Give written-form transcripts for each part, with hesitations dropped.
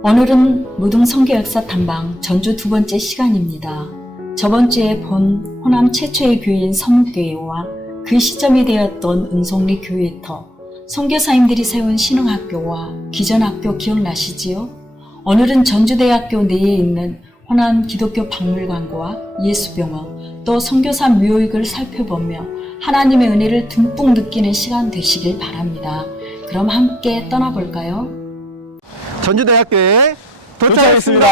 오늘은 무등 선교 역사 탐방 전주 두 번째 시간입니다. 저번 주에 본 호남 최초의 교회인 서문교회와 그 시점이 되었던 은송리 교회터, 선교사님들이 세운 신흥학교와 기전학교 기억나시지요? 오늘은 전주대학교 내에 있는 호남 기독교 박물관과 예수병원, 또 선교사 묘역을 살펴보며 하나님의 은혜를 듬뿍 느끼는 시간 되시길 바랍니다. 그럼 함께 떠나볼까요? 전주대학교에 도착했습니다.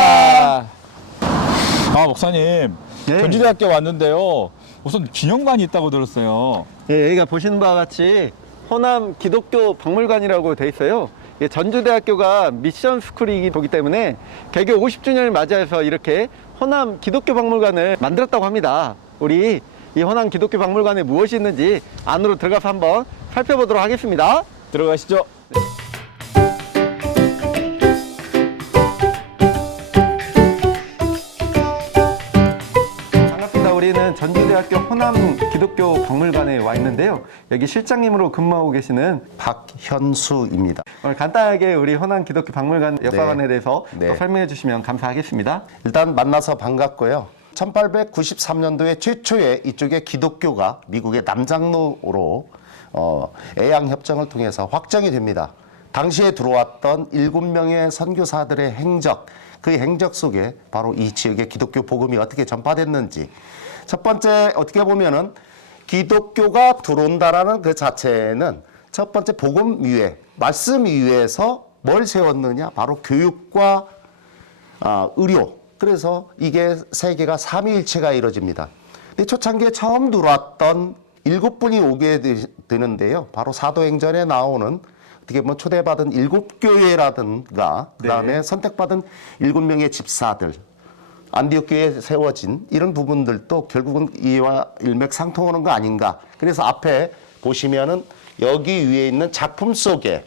아, 목사님, 네. 전주대학교 왔는데요. 우선 기념관이 있다고 들었어요. 예, 여기가 보시는 바와 같이 호남 기독교 박물관이라고 돼 있어요. 예, 전주대학교가 미션 스쿨이기 때문에 개교 50주년을 맞이해서 이렇게 호남 기독교 박물관을 만들었다고 합니다. 우리 이 호남 기독교 박물관에 무엇이 있는지 안으로 들어가서 한번 살펴보도록 하겠습니다. 들어가시죠. 반갑습니다. 우리는 전주대학교 호남 기독교 박물관에 와 있는데요. 여기 실장님으로 근무하고 계시는 박현수입니다. 오늘 간단하게 우리 호남 기독교 박물관 역사관에 대해서 네. 또 설명해 주시면 감사하겠습니다. 일단 만나서 반갑고요. 1893년도에 최초의 이쪽에 기독교가 미국의 남장로로 애양협정을 통해서 확정이 됩니다. 당시에 들어왔던 7명의 선교사들의 행적, 그 행적 속에 바로 이 지역의 기독교 복음이 어떻게 전파됐는지, 첫 번째 어떻게 보면은 기독교가 들어온다라는 그 자체는 첫 번째 복음 위에, 말씀 위에서 뭘 세웠느냐? 바로 교육과 의료. 그래서 이게 세계가 삼위일체가 이루어집니다. 근데 초창기에 처음 들어왔던 7분이 오게 되는데요. 바로 사도행전에 나오는 어떻게 보면 초대받은 7교회라든가 그다음에 선택받은 7명의 집사들, 안디옥 교회에 세워진 이런 부분들도 결국은 이와 일맥상통하는 거 아닌가. 그래서 앞에 보시면은 여기 위에 있는 작품 속에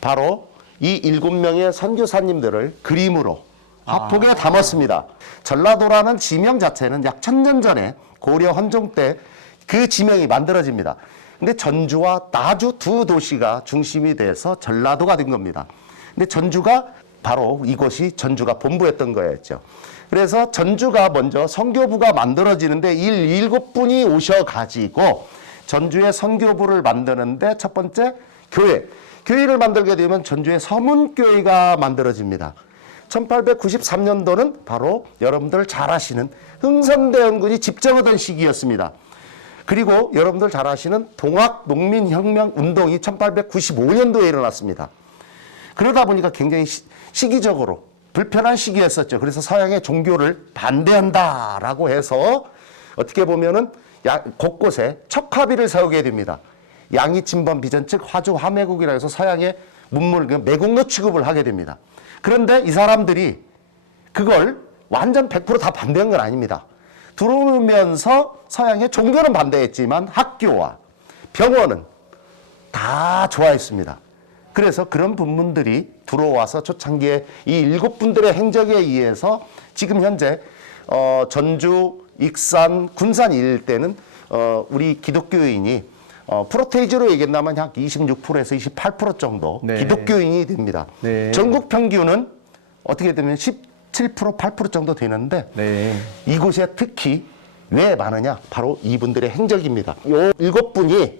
바로 이 7명의 선교사님들을 그림으로 화폭에 담았습니다. 전라도라는 지명 자체는 약 1000년 전에 고려 헌종 때 그 지명이 만들어집니다. 근데 전주와 나주 두 도시가 중심이 돼서 전라도가 된 겁니다. 근데 전주가 바로 이곳이 전주가 본부였던 거였죠. 그래서 전주가 먼저 선교부가 만들어지는데 7분이 오셔가지고 전주의 선교부를 만드는데 첫 번째 교회를 만들게 되면 전주의 서문교회가 만들어집니다. 1893년도는 바로 여러분들 잘 아시는 흥선대원군이 집정하던 시기였습니다. 그리고 여러분들 잘 아시는 동학농민혁명 운동이 1895년도에 일어났습니다. 그러다 보니까 굉장히 시기적으로 불편한 시기였었죠. 그래서 서양의 종교를 반대한다라고 해서 어떻게 보면은 곳곳에 척화비를 세우게 됩니다. 양이침범 비전 즉 화주 화매국이라 해서 서양의 문물 매국노 취급을 하게 됩니다. 그런데 이 사람들이 그걸 완전 100% 다 반대한 건 아닙니다. 들어오면서 서양의 종교는 반대했지만 학교와 병원은 다 좋아했습니다. 그래서 그런 부분들이 들어와서 초창기에 이 7분들의 행적에 의해서 지금 현재 전주, 익산, 군산 일대는 우리 기독교인이 프로테이지로 얘기한다면 약 26%에서 28% 정도 기독교인이 됩니다. 전국 평균은 어떻게 되면 17%, 8% 정도 되는데 이곳에 특히 왜 많으냐? 바로 이분들의 행적입니다. 요 7분이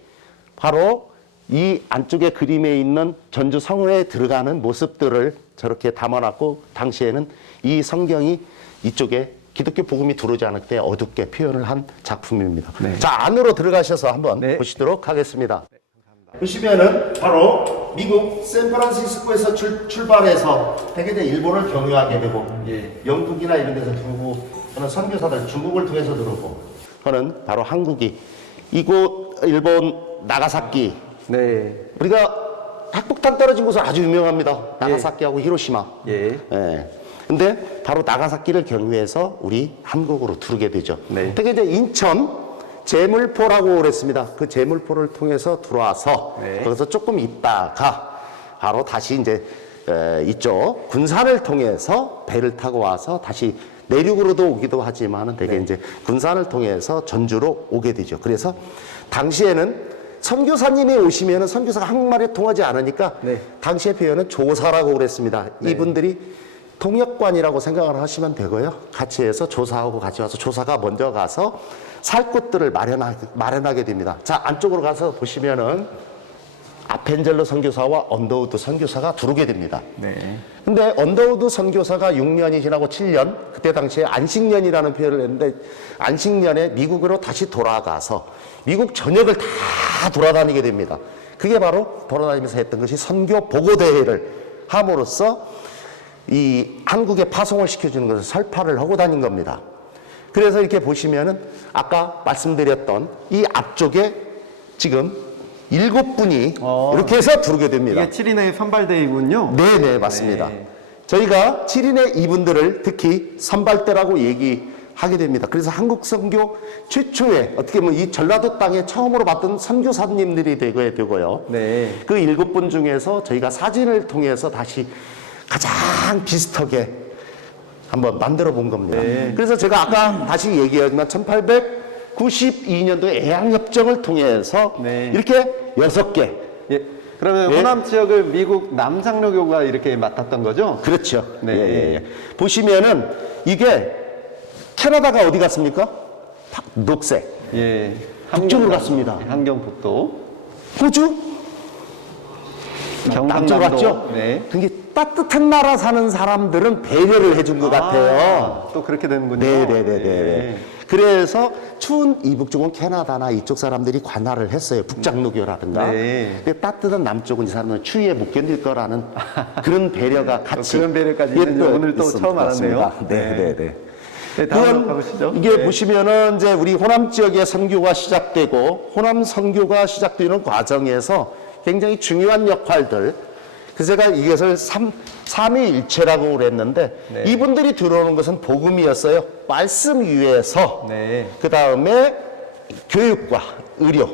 바로 이 안쪽에 그림에 있는 전주 성회에 들어가는 모습들을 저렇게 담아놨고 당시에는 이 성경이 이쪽에 기독교 복음이 들어오지 않을 때 어둡게 표현을 한 작품입니다. 자, 안으로 들어가셔서 한번 보시도록 하겠습니다. 보시면은 바로 미국 샌프란시스코에서 출발해서 대개 일본을 경유하게 되고 영국이나 이런 데서 들어오고 하는 선교사들 중국을 통해서 들어오고 하는 바로 한국이 이곳 일본 나가사키 우리가 핵폭탄 떨어진 곳은 아주 유명합니다. 나가사키하고 히로시마. 근데 바로 나가사키를 경유해서 우리 한국으로 들어오게 되죠. 특히 이제 인천 제물포라고 그랬습니다. 그 제물포를 통해서 들어와서 거기서 조금 있다가 바로 다시 이제 이쪽 군산을 통해서 배를 타고 와서 다시 내륙으로도 오기도 하지만은 되게 이제 군산을 통해서 전주로 오게 되죠. 그래서 당시에는 선교사님이 오시면은 선교사가 한국말에 통하지 않으니까 네. 당시의 표현은 조사라고 그랬습니다. 네. 이분들이 통역관이라고 생각을 하시면 되고요. 같이 해서 조사하고 같이 와서 조사가 먼저 가서 살 곳들을 마련하게 됩니다. 자, 안쪽으로 가서 보시면은 아펜젤러 선교사와 언더우드 선교사가 들어오게 됩니다. 네. 근데 언더우드 선교사가 6년이 지나고 7년, 그때 당시에 안식년이라는 표현을 했는데 안식년에 미국으로 다시 돌아가서 미국 전역을 다 돌아다니게 됩니다. 그게 바로 돌아다니면서 했던 것이 선교 보고대회를 함으로써 이 한국에 파송을 시켜주는 것을 설파를 하고 다닌 겁니다. 그래서 이렇게 보시면은 아까 말씀드렸던 이 앞쪽에 지금 7분이 이렇게 해서 들어오게 됩니다. 이게 7인의 선발대이군요. 네네, 맞습니다. 네. 저희가 7인의 이분들을 특히 선발대라고 얘기하게 됩니다. 그래서 한국 선교 최초의 어떻게 보면 이 전라도 땅에 처음으로 봤던 선교사님들이 되고요. 네. 그 7분 중에서 저희가 사진을 통해서 다시 가장 비슷하게 한번 만들어 본 겁니다. 네. 그래서 제가 아까 다시 얘기하지만 1892년도 애양협정을 통해서 네. 이렇게 6개. 예. 그러면 예. 호남 지역을 미국 남장로교가 이렇게 맡았던 거죠? 그렇죠. 네. 예. 보시면은 이게 캐나다가 어디 갔습니까? 녹색. 예. 북쪽으로 갔습니다. 한경북도. 호주? 남쪽으로 갔죠? 네. 그게 따뜻한 나라 사는 사람들은 배려를 해준 것 같아요. 또 그렇게 되는군요. 네네네네. 네. 그래서 추운 이북 쪽은 캐나다나 이쪽 사람들이 관할을 했어요. 북장로교라든가. 네. 근데 따뜻한 남쪽은 이 사람들은 추위에 못 견딜 거라는 그런 배려가 같이. 그런 배려까지 예, 있는지 오늘 또 처음 알았네요. 맞습니다. 네네네. 네, 다음으로 가보시죠. 이게 네. 보시면은 이제 우리 호남 지역의 선교가 시작되고 호남 선교가 시작되는 과정에서 굉장히 중요한 역할들. 그래서 제가 이것을 삼위일체라고 그랬는데 네. 이분들이 들어오는 것은 복음이었어요. 말씀 위에서 네. 그 다음에 교육과 의료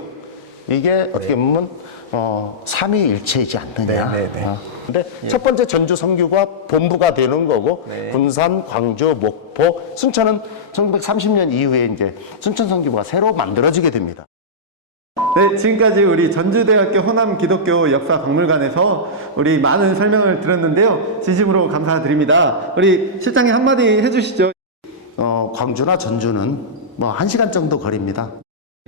이게 어떻게 보면 삼위일체이지 않느냐. 네, 네, 네. 근데 첫 번째 전주 선교가 본부가 되는 거고 네. 군산, 광주, 목포, 순천은 1930년 이후에 이제 순천 선교부가 새로 만들어지게 됩니다. 네, 지금까지 우리 전주대학교 호남기독교 역사박물관에서 우리 많은 설명을 들었는데요. 진심으로 감사드립니다. 우리 실장님 한마디 해주시죠. 광주나 전주는 뭐 1시간 정도 거리입니다.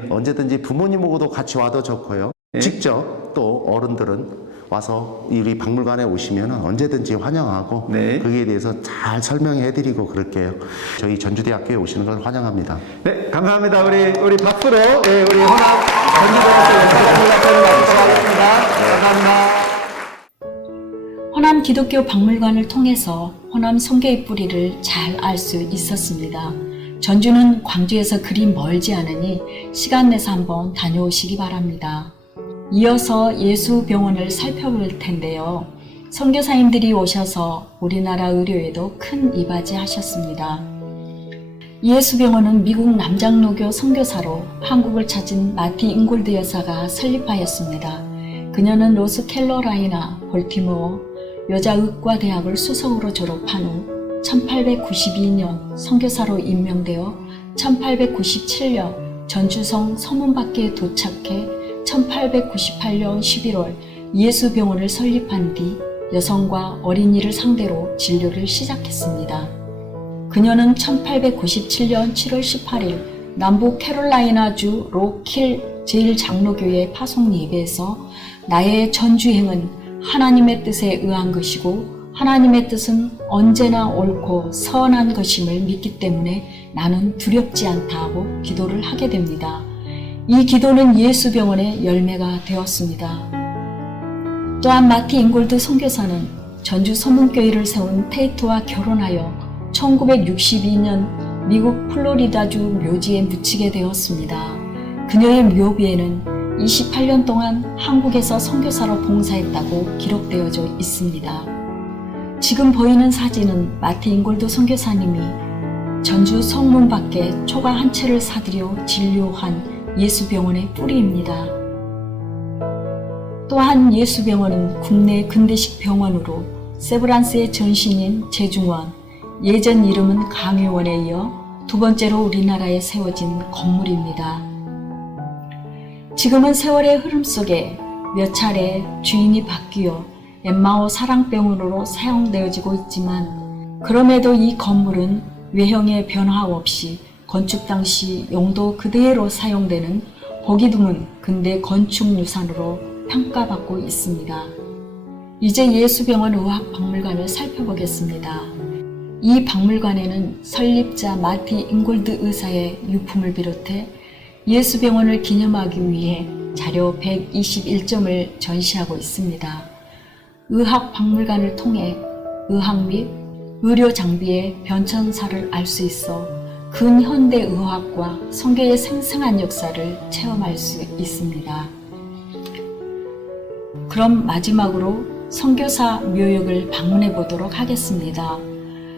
언제든지 부모님하고도 같이 와도 좋고요. 네. 직접 또 어른들은 와서 우리 박물관에 오시면 언제든지 환영하고 네. 거기에 대해서 잘 설명해 드리고 그럴게요. 저희 전주대학교에 오시는 걸 환영합니다. 네, 감사합니다. 우리 박수로 네, 우리 호남 전주대학교 역사박물관을 마치도록 하겠습니다. 감사합니다. 호남 기독교 박물관을 통해서 호남 선교의 뿌리를 잘 알 수 있었습니다. 전주는 광주에서 그리 멀지 않으니 시간 내서 한번 다녀오시기 바랍니다. 이어서 예수병원을 살펴볼 텐데요. 선교사님들이 오셔서 우리나라 의료에도 큰 이바지하셨습니다. 예수병원은 미국 남장로교 선교사로 한국을 찾은 마티 잉골드 여사가 설립하였습니다. 그녀는 노스캐롤라이나 볼티모어 여자의과대학을 수석으로 졸업한 후 1892년 선교사로 임명되어 1897년 전주성 서문밖에 도착해 1898년 11월 예수병원을 설립한 뒤 여성과 어린이를 상대로 진료를 시작했습니다. 그녀는 1897년 7월 18일 남부 캐롤라이나주 로킬 제1장로교회 파송 예배에서 나의 전주행은 하나님의 뜻에 의한 것이고 하나님의 뜻은 언제나 옳고 선한 것임을 믿기 때문에 나는 두렵지 않다 하고 기도를 하게 됩니다. 이 기도는 예수병원의 열매가 되었습니다. 또한 마티 잉골드 선교사는 전주 서문교회를 세운 테이트와 결혼하여 1962년 미국 플로리다주 묘지에 묻히게 되었습니다. 그녀의 묘비에는 28년 동안 한국에서 선교사로 봉사했다고 기록되어져 있습니다. 지금 보이는 사진은 마티 잉골드 선교사님이 전주 성문 밖에 초가 한 채를 사들여 진료한 예수병원의 뿌리입니다. 또한 예수병원은 국내 근대식 병원으로 세브란스의 전신인 제중원, 예전 이름은 강유원에 이어 두 번째로 우리나라에 세워진 건물입니다. 지금은 세월의 흐름 속에 몇 차례 주인이 바뀌어 엠마오 사랑병원으로 사용되어지고 있지만 그럼에도 이 건물은 외형의 변화 없이 건축 당시 용도 그대로 사용되는 보기 드문 근대 건축 유산으로 평가받고 있습니다. 이제 예수병원 의학박물관을 살펴보겠습니다. 이 박물관에는 설립자 마티 잉골드 의사의 유품을 비롯해 예수병원을 기념하기 위해 자료 121점을 전시하고 있습니다. 의학박물관을 통해 의학 및 의료 장비의 변천사를 알 수 있어 근현대 의학과 성교의 생생한 역사를 체험할 수 있습니다. 그럼 마지막으로 선교사 묘역을 방문해 보도록 하겠습니다.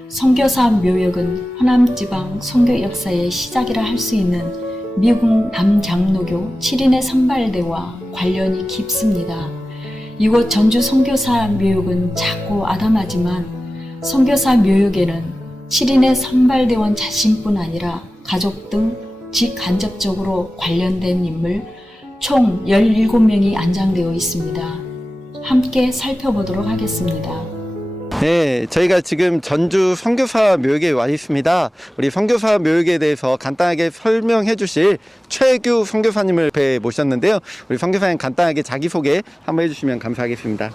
선교사 묘역은 호남지방 선교 역사의 시작이라 할 수 있는 미국 남장로교 7인의 선발대와 관련이 깊습니다. 이곳 전주 선교사 묘역은 작고 아담하지만 선교사 묘역에는 7인의 선발대원 자신뿐 아니라 가족 등 직간접적으로 관련된 인물 총 17명이 안장되어 있습니다. 함께 살펴보도록 하겠습니다. 네, 저희가 지금 전주 선교사 묘역에 와 있습니다. 우리 선교사 묘역에 대해서 간단하게 설명해 주실 최규 선교사님을 뵈 모셨는데요. 우리 선교사님 간단하게 자기소개 한번 해주시면 감사하겠습니다.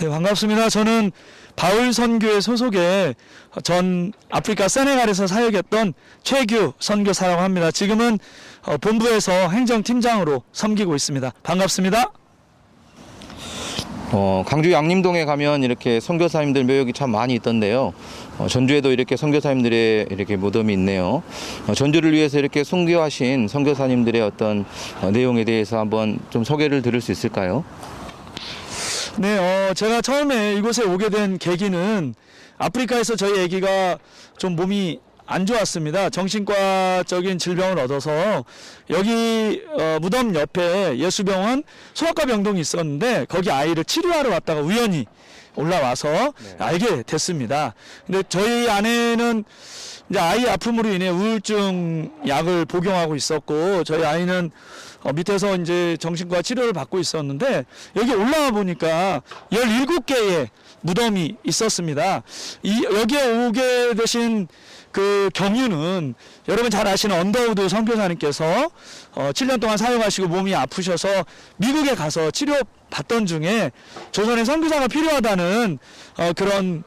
네, 반갑습니다. 저는 바울 선교회 소속의 전 아프리카 세네갈에서 사역했던 최규 선교사라고 합니다. 지금은 본부에서 행정팀장으로 섬기고 있습니다. 반갑습니다. 광주 양림동에 가면 이렇게 선교사님들 묘역이 참 많이 있던데요. 전주에도 이렇게 선교사님들의 이렇게 무덤이 있네요. 전주를 위해서 이렇게 순교하신 선교사님들의 어떤 내용에 대해서 한번 좀 소개를 들을 수 있을까요? 네, 제가 처음에 이곳에 오게 된 계기는 아프리카에서 저희 아기가 좀 몸이 안 좋았습니다. 정신과적인 질병을 얻어서 여기 무덤 옆에 예수병원 소아과 병동이 있었는데 거기 아이를 치료하러 왔다가 우연히 올라와서 알게 됐습니다. 근데 저희 아내는 이제 아이 아픔으로 인해 우울증 약을 복용하고 있었고 저희 아이는 밑에서 이제 정신과 치료를 받고 있었는데 여기 올라와 보니까 17개의 무덤이 있었습니다. 여기에 오게 되신 그 경유는 여러분 잘 아시는 언더우드 선교사님께서 7년 동안 사역하시고 몸이 아프셔서 미국에 가서 치료받던 중에 조선의 선교사가 필요하다는 그런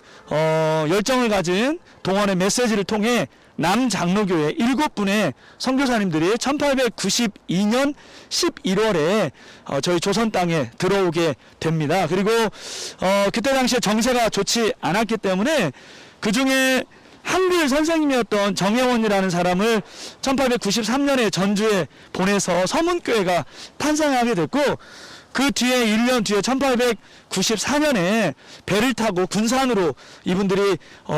열정을 가진 동원의 메시지를 통해 남장로교회 7분의 선교사님들이 1892년 11월에 저희 조선 땅에 들어오게 됩니다. 그리고 그때 당시에 정세가 좋지 않았기 때문에 그 중에 한글 선생님이었던 정혜원이라는 사람을 1893년에 전주에 보내서 서문교회가 탄생하게 됐고 그 뒤에 1년 뒤에 1894년에 배를 타고 군산으로 이분들이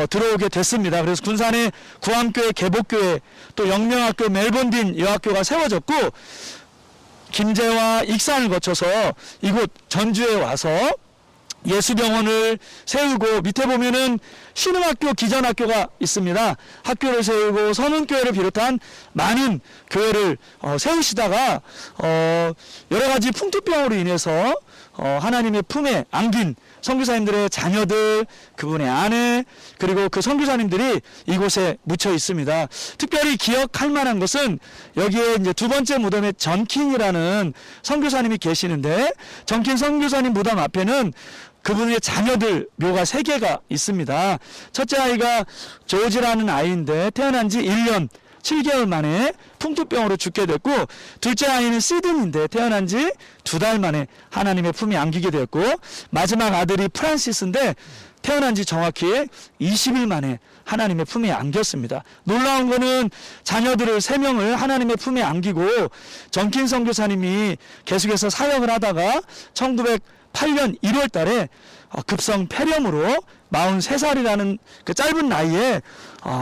들어오게 됐습니다. 그래서 군산에 구암교회, 개복교회, 또 영명학교, 멜본딘 여학교가 세워졌고 김제와 익산을 거쳐서 이곳 전주에 와서 예수병원을 세우고 밑에 보면은 신흥학교, 기전학교가 있습니다. 학교를 세우고 서문교회를 비롯한 많은 교회를 세우시다가 여러 가지 풍토병으로 인해서 하나님의 품에 안긴 선교사님들의 자녀들, 그분의 아내, 그리고 그 선교사님들이 이곳에 묻혀 있습니다. 특별히 기억할 만한 것은 여기에 이제 두 번째 무덤에 전킨이라는 선교사님이 계시는데 전킨 선교사님 무덤 앞에는 그분의 자녀들 묘가 3개가 있습니다. 첫째 아이가 조지라는 아이인데 태어난 지 1년 7개월 만에 풍토병으로 죽게 됐고 둘째 아이는 시든인데 태어난 지 2달 만에 하나님의 품에 안기게 되었고 마지막 아들이 프란시스인데 태어난 지 정확히 20일 만에 하나님의 품에 안겼습니다. 놀라운 거는 자녀들을 3명을 하나님의 품에 안기고 전킨 선교사님이 계속해서 사역을 하다가 1908년 1월 달에 급성 폐렴으로 43살이라는 그 짧은 나이에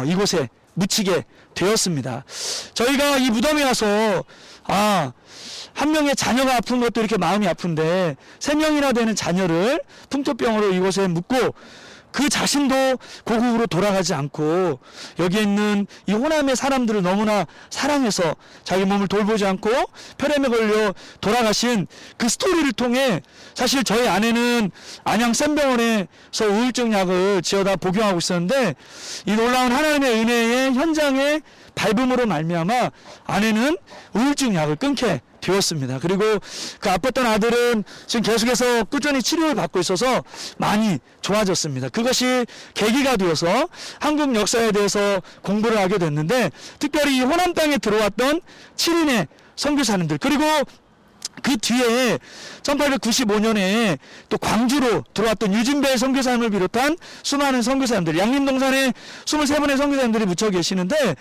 이곳에 묻히게 되었습니다. 저희가 이 무덤에 와서 한 명의 자녀가 아픈 것도 이렇게 마음이 아픈데 3명이나 되는 자녀를 풍토병으로 이곳에 묻고 그 자신도 고국으로 돌아가지 않고 여기에 있는 이 호남의 사람들을 너무나 사랑해서 자기 몸을 돌보지 않고 폐렴에 걸려 돌아가신 그 스토리를 통해 사실 저희 아내는 안양 쌤병원에서 우울증 약을 지어다 복용하고 있었는데 이 놀라운 하나님의 은혜의 현장에 밟음으로 말미암아 아내는 우울증 약을 끊게 되었습니다. 그리고 그 아팠던 아들은 지금 계속해서 꾸준히 치료를 받고 있어서 많이 좋아졌습니다. 그것이 계기가 되어서 한국 역사에 대해서 공부를 하게 됐는데 특별히 이 호남 땅에 들어왔던 7인의 선교사님들 그리고 그 뒤에 1895년에 또 광주로 들어왔던 유진배 선교사님을 비롯한 수많은 선교사님들, 양림동산에 23분의 선교사님들이 묻혀 계시는데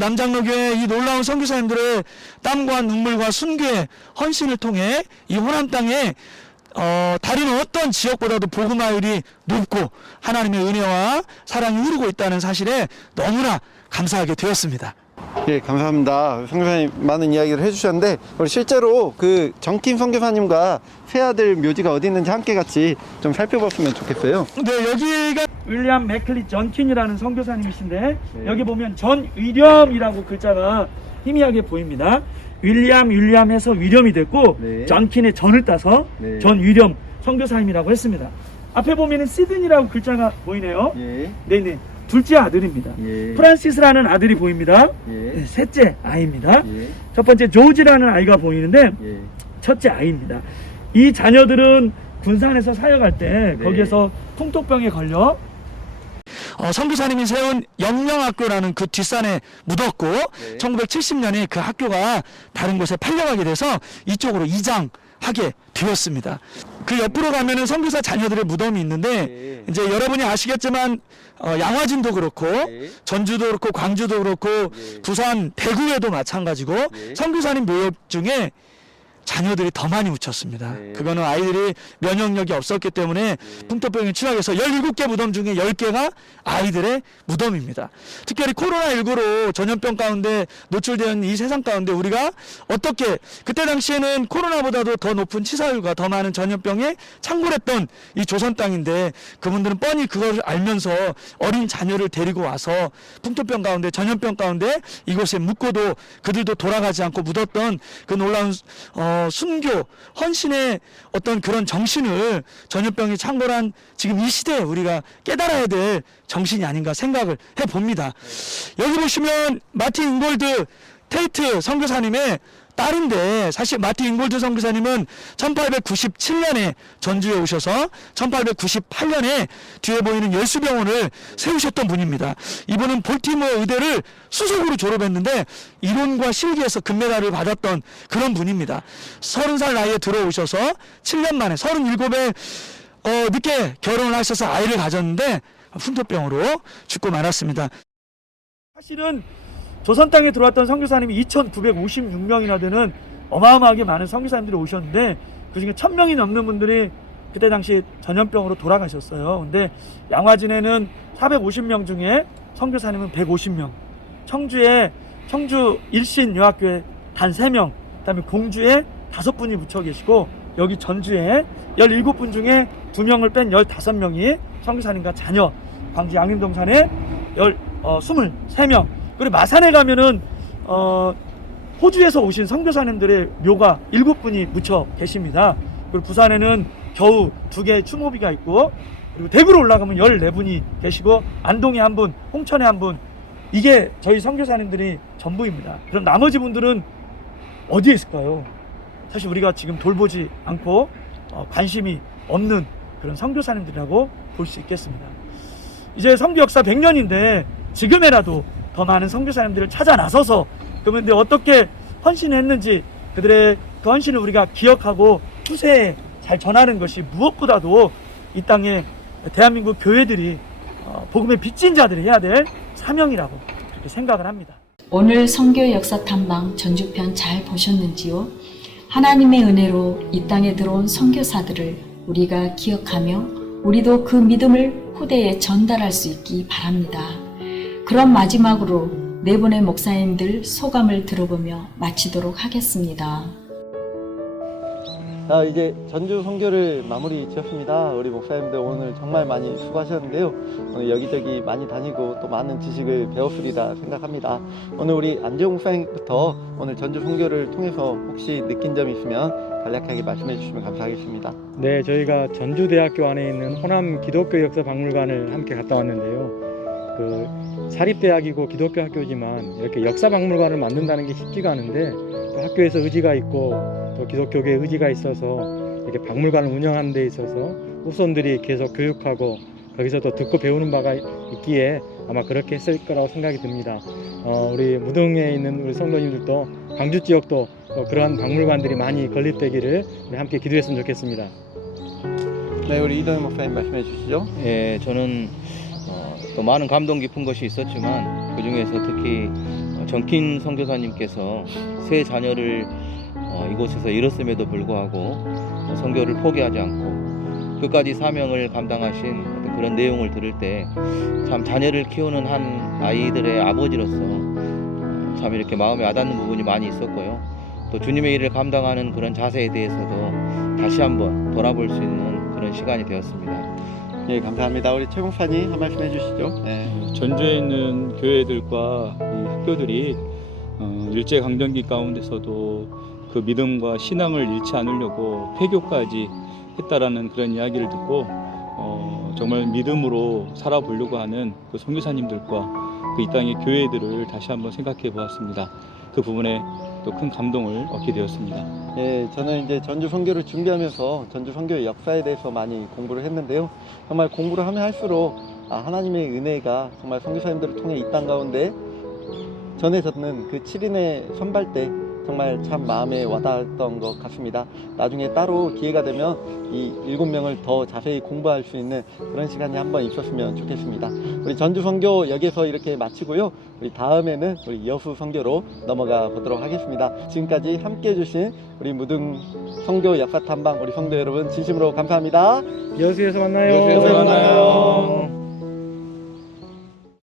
남장로교회 이 놀라운 선교사님들의 땀과 눈물과 순교의 헌신을 통해 이 호남 땅에 다른 어떤 지역보다도 복음화율이 높고 하나님의 은혜와 사랑이 흐르고 있다는 사실에 너무나 감사하게 되었습니다. 예, 감사합니다. 선교사님 많은 이야기를 해주셨는데 우리 실제로 그 정킴 선교사님과 새아들 묘지가 어디 있는지 함께 같이 좀 살펴봤으면 좋겠어요. 네, 여기가 윌리엄 맥클리 전킨이라는 선교사님이신데 여기 보면 전위렴이라고 글자가 희미하게 보입니다. 윌리엄 해서 위렴이 됐고 전킨의 전을 따서 전위렴 선교사님이라고 했습니다. 앞에 보면은 시드니라고 글자가 보이네요. 네네. 둘째 아들입니다. 프란시스라는 아들이 보입니다. 네, 셋째 아이입니다. 첫 번째 조지라는 아이가 보이는데 첫째 아이입니다. 이 자녀들은 군산에서 사역할 때 거기에서 풍토병에 걸려 선교사님이 세운 영영학교라는 그 뒷산에 묻었고 1970년에 그 학교가 다른 곳에 팔려가게 돼서 이쪽으로 이장하게 되었습니다. 그 옆으로 가면은 선교사 자녀들의 무덤이 있는데 이제 여러분이 아시겠지만 양화진도 그렇고 전주도 그렇고 광주도 그렇고 부산 대구에도 마찬가지고 선교사님 묘역 중에 자녀들이 더 많이 묻혔습니다. 그거는 아이들이 면역력이 없었기 때문에 풍토병에 취약해서 17개 무덤 중에 10개가 아이들의 무덤입니다. 특별히 코로나19로 전염병 가운데 노출된 이 세상 가운데 우리가 어떻게 그때 당시에는 코로나보다도 더 높은 치사율과 더 많은 전염병에 창궐했던 이 조선 땅인데 그분들은 뻔히 그걸 알면서 어린 자녀를 데리고 와서 풍토병 가운데 전염병 가운데 이곳에 묻고도 그들도 돌아가지 않고 묻었던 그 놀라운 순교, 헌신의 어떤 그런 정신을 전염병이 창궐한 지금 이 시대에 우리가 깨달아야 될 정신이 아닌가 생각을 해봅니다. 여기 보시면 마틴 잉골드 테이트 선교사님의 딸인데 사실 마틴 잉골드 선교사님은 1897년에 전주에 오셔서 1898년에 뒤에 보이는 예수병원을 세우셨던 분입니다. 이분은 볼티모어 의대를 수석으로 졸업했는데 이론과 실기에서 금메달을 받았던 그런 분입니다. 30살 나이에 들어오셔서 7년 만에 37에 늦게 결혼을 하셔서 아이를 가졌는데 풍토병으로 죽고 말았습니다. 사실은 조선 땅에 들어왔던 선교사님이 2,956명이나 되는 어마어마하게 많은 선교사님들이 오셨는데 그중에 1,000명이 넘는 분들이 그때 당시 전염병으로 돌아가셨어요. 근데 양화진에는 450명 중에 선교사님은 150명, 청주 일신여학교에 단 3명, 그다음에 공주에 5분이 묻혀 계시고 여기 전주에 17분 중에 2명을 뺀 15명이 선교사님과 자녀, 광주 양림동산에 23명, 그리고 마산에 가면은 호주에서 오신 선교사님들의 묘가 7분이 묻혀 계십니다. 그리고 부산에는 겨우 2개의 추모비가 있고 그리고 대구로 올라가면 14분이 계시고 안동에 1분, 홍천에 1분, 이게 저희 선교사님들이 전부입니다. 그럼 나머지 분들은 어디에 있을까요? 사실 우리가 지금 돌보지 않고 관심이 없는 그런 선교사님들이라고 볼 수 있겠습니다. 이제 선교 역사 100년인데 지금에라도 더 많은 선교사님들을 찾아 나서서 그런데 어떻게 헌신했는지 그들의 그 헌신을 우리가 기억하고 후세에 잘 전하는 것이 무엇보다도 이 땅에 대한민국 교회들이 복음의 빚진 자들이 해야 될 사명이라고 그렇게 생각을 합니다. 오늘 선교 역사 탐방 전주편 잘 보셨는지요? 하나님의 은혜로 이 땅에 들어온 선교사들을 우리가 기억하며 우리도 그 믿음을 후대에 전달할 수 있기 바랍니다. 그럼 마지막으로 네 분의 목사님들 소감을 들어보며 마치도록 하겠습니다. 자, 이제 전주 선교를 마무리 지었습니다. 우리 목사님들 오늘 정말 많이 수고하셨는데요. 오늘 여기저기 많이 다니고 또 많은 지식을 배웠으리라 생각합니다. 오늘 우리 안재홍 목사님부터 오늘 전주 선교를 통해서 혹시 느낀 점 있으면 간략하게 말씀해 주시면 감사하겠습니다. 네, 저희가 전주대학교 안에 있는 호남 기독교 역사 박물관을 함께 갔다 왔는데요. 그 사립대학이고 기독교 학교지만 이렇게 역사 박물관을 만든다는 게 쉽지가 않은데 또 학교에서 의지가 있고 또 기독교계의 의지가 있어서 이렇게 박물관을 운영하는 데 있어서 후손들이 계속 교육하고 거기서 또 듣고 배우는 바가 있기에 아마 그렇게 했을 거라고 생각이 듭니다. 우리 무등에 있는 우리 성도님들도 광주 지역도 또 그러한 박물관들이 많이 건립되기를 우리 함께 기도했으면 좋겠습니다. 네, 우리 이동현 목사님 말씀해 주시죠. 예, 저는 또 많은 감동 깊은 것이 있었지만 그 중에서 특히 정킨 선교사님께서 세 자녀를 이곳에서 잃었음에도 불구하고 선교를 포기하지 않고 끝까지 사명을 감당하신 어떤 그런 내용을 들을 때 참 자녀를 키우는 한 아이들의 아버지로서 참 이렇게 마음에 와닿는 부분이 많이 있었고요. 또 주님의 일을 감당하는 그런 자세에 대해서도 다시 한번 돌아볼 수 있는 그런 시간이 되었습니다. 네, 감사합니다. 우리 최 목사님 한 말씀 해주시죠. 네. 전주에 있는 교회들과 이 학교들이 일제강점기 가운데서도 그 믿음과 신앙을 잃지 않으려고 폐교까지 했다라는 그런 이야기를 듣고 정말 믿음으로 살아보려고 하는 그 선교사님들과 그 이 땅의 교회들을 다시 한번 생각해 보았습니다. 그 부분에 또 큰 감동을 얻게 되었습니다. 예, 저는 이제 전주 선교를 준비하면서 전주 선교의 역사에 대해서 많이 공부를 했는데요. 정말 공부를 하면 할수록 하나님의 은혜가 정말 선교사님들을 통해 이 땅 가운데 전해졌는 그 7인의 선발대 정말 참 마음에 와닿았던 것 같습니다. 나중에 따로 기회가 되면 이 7명을 더 자세히 공부할 수 있는 그런 시간이 한번 있었으면 좋겠습니다. 우리 전주 선교 여기서 이렇게 마치고요. 우리 다음에는 우리 여수 선교로 넘어가 보도록 하겠습니다. 지금까지 함께 해주신 우리 무등 선교 역사 탐방 우리 성도 여러분 진심으로 감사합니다. 여수에서 만나요. 여수에서 만나요.